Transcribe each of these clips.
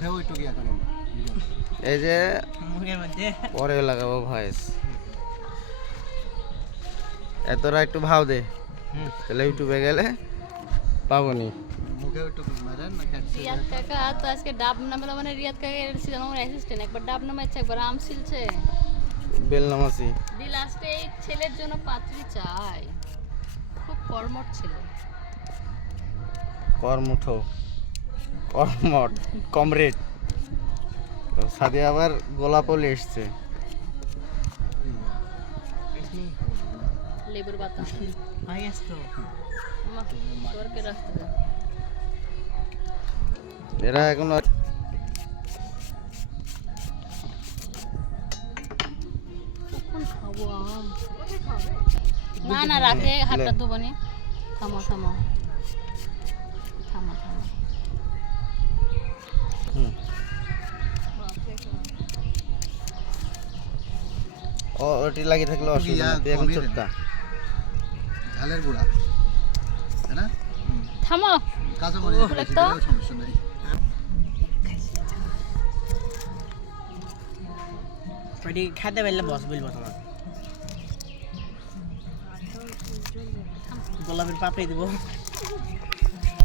মুখেও একটু গিয়া করেন এই যে মুখের মধ্যে? পরে লাগাবো ভয়েস। এতটা একটু ভাও দে। তাহলে ইউটিউবে গেলে পাবনি। মুখেও না রিয়াদ কাকা তো আজকে ডাব নামে মানে রিয়াদ কাকা এর ছিল আমার অ্যাসিস্ট্যান্ট একবার ডাব নামাচ্ছে একবার আম ছিলছে বেল নামাসি দি লাস্টে এই ছেলের জন্য পাত্রী চাই। খুব কর্মঠ ছিল। কর্মুঠো। কর্মট কমরেড। সাথে আবার গোলাপলি এসছে। লেবুর বাতা ভাই আসতো মা তোরকে রাখতে এরা এখন না না রাখে হাতটা ধোবো নি। থামো থামো। থামো থামো। ওটি লাগিয়ে থাকলে অসুবিধা রে। চটকা ঝালের গুঁড়া। তাই না? থামো। কাঁচা মরিচ সমস্যা নেই। ওটি খেতে পারলে বস বলব তোমার গোলাপের পাপড়ি দিব।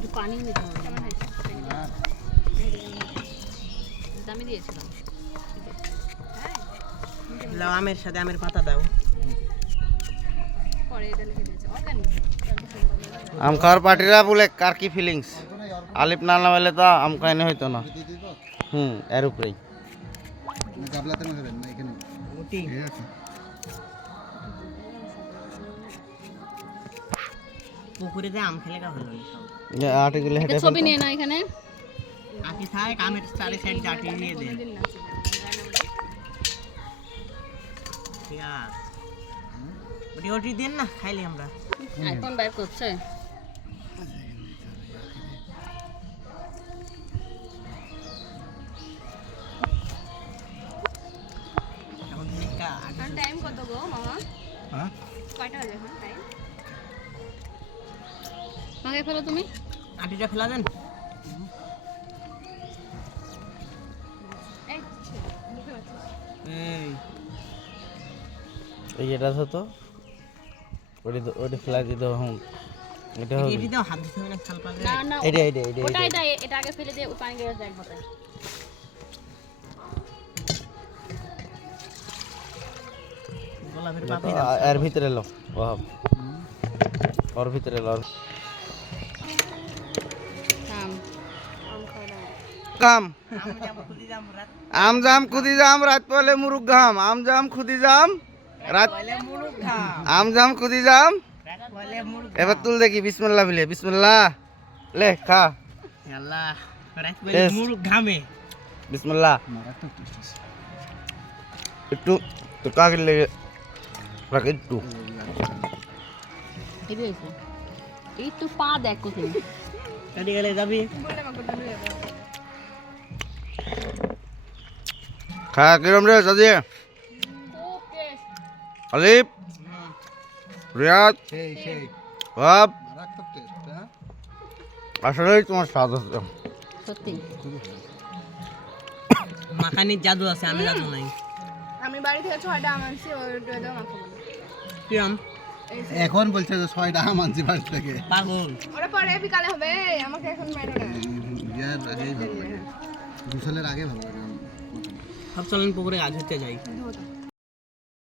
নিতে হবে দিয়েছিলাম লাও আমের সাথে আমের পাতা দাও। পরে এটা লিখে দিয়েছে অর্গানিক আম খাওয়ার পার্টিরা বলে কার কি ফিলিংস আলিপ না নামাইলে তো আম খাইনি হইতো না। হুম এর উপরেই। না গাবলাতে না এখানে। পুকুরে যে আম খেলে কা হলো নি সব। যে আটিগুলো একটা হেঁটে ছবি নিয়ে না এখানে? আটি থাকে আমের চারি সাইড দেন। ঠিক আছে ওটি ওটি দেন না খাইলি আমরা। আইফোন বাইর করছে? এখন আটি টাইম কত গো মামা? হ্যাঁ? কয়টা বাজে এখন টাইম মাকে ফেলো তুমি। আটিটা ফেলা দেন। এই এটা তো ওটি ওটি ফেলা দিতে হুম। এটা হবে। এটি দাও হাত দিতে হবে না খাল পালে না না এটা এটা এটা ওটা এটা এটা আগে ফেলে ও পানি গেলে এর ভিতরে লো ওর ভিতরে লো কাম। আম জাম খুদি জাম রাত পলে মুরুগ ঘাম। আম জাম খুদি জাম রাত আম জাম খুদি জাম। রাত বলে এবার তুল দেখি বিসমিল্লাহ বিলে। বিসমিল্লাহ। লে খা। বিসমিল্লাহ। একটু তো কাকে লেগে রাখ একটু। এই তো পা দেখ কোথায়। যাবি। খা কিরম রে সাজিয়ে আলিপ রিয়াদ ভাব হ্যাঁ আসলেই তোমার স্বাদ হচ্ছে সত্যি মাখানির জাদু আছে আমি জাদু নাই আমি বাড়ি থেকে ছয়টা আম আনছি ওইটা দাও মাখাবো না। কিরম এখন বলছে যে ছয়টা আম আনছি বাড়ি থেকে পাগল ওরা পরে বিকালে হবে আমাকে এখন মেরো না বিয়ার আগেই ভালো লাগে দুশালের আগে ভালো লাগে সব চলেন পুকুরে গাছ হতে যাই ধোতা